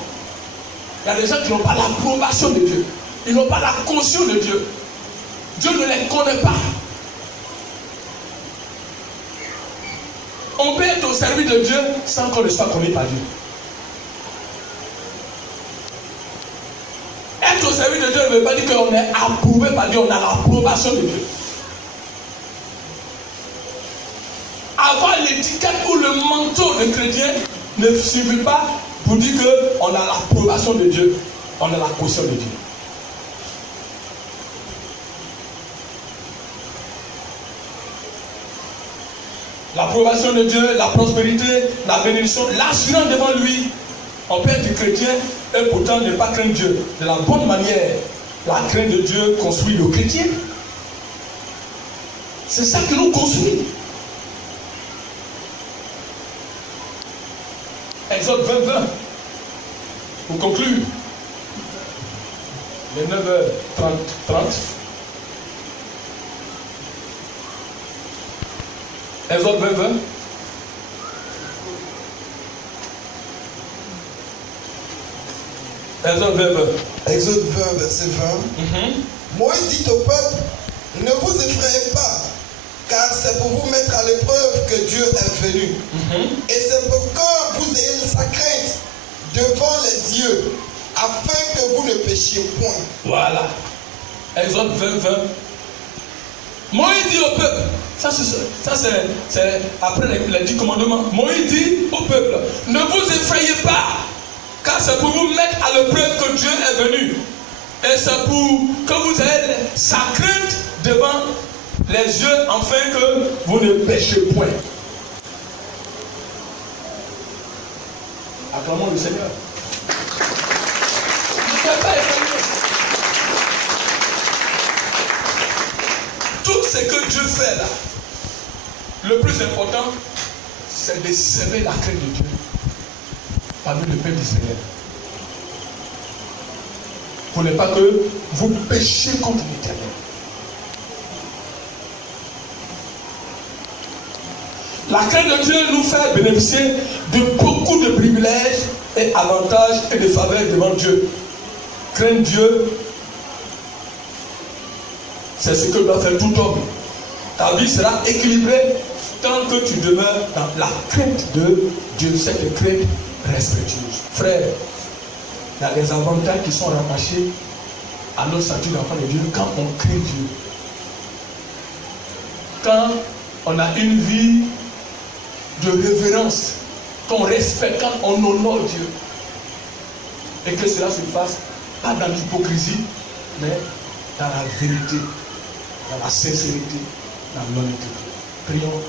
Il y a des gens qui n'ont pas l'approbation de Dieu. Ils n'ont pas la caution de Dieu. Dieu ne les connaît pas. On peut être au service de Dieu sans qu'on ne soit connu par Dieu. Être au service de Dieu ne veut pas dire qu'on est approuvé par Dieu, on a l'approbation de Dieu. Avoir l'étiquette ou le manteau de chrétien ne suffit pas pour dire qu'on a l'approbation de Dieu, on a la caution de Dieu. L'approbation de Dieu, la prospérité, la bénédiction, l'assurance devant lui. On peut être chrétien et pourtant ne pas craindre Dieu. De la bonne manière, la crainte de Dieu construit le chrétien. C'est ça que nous construisons. Exode 20. Pour conclure, les 9h30. Exode 20. Exode 20, verset 20. Moïse dit au peuple, ne vous effrayez pas, car c'est pour vous mettre à l'épreuve que Dieu est venu. Et c'est pour que vous ayez sa crainte devant les yeux, afin que vous ne péchiez point. Voilà. Exode 20. Moïse dit au peuple, ça c'est après les 10 commandements. Moïse dit au peuple, ne vous effrayez pas, car c'est pour vous mettre à l'épreuve que Dieu est venu. Et c'est pour que vous ayez sa crainte devant les yeux, afin que vous ne péchez point. Acclamons le Seigneur. Ne soyez pas effrayés. Tout ce que Dieu fait là, le plus important, c'est de s'aimer la crainte de Dieu parmi le peuple d'Israël. Pour ne pas que vous péchiez contre l'Éternel. La crainte de Dieu nous fait bénéficier de beaucoup de privilèges et avantages et de faveurs devant Dieu. Craindre Dieu, c'est ce que doit faire tout homme. Ta vie sera équilibrée tant que tu demeures dans la crainte de Dieu, cette crainte respectueuse. Frère, il y a des avantages qui sont rattachés à notre statut d'enfant de Dieu quand on craint Dieu. Quand on a une vie de révérence, qu'on respecte, quand on honore Dieu. Et que cela se fasse pas dans l'hypocrisie, mais dans la vérité, dans la sincérité, dans l'honnêteté. Prions.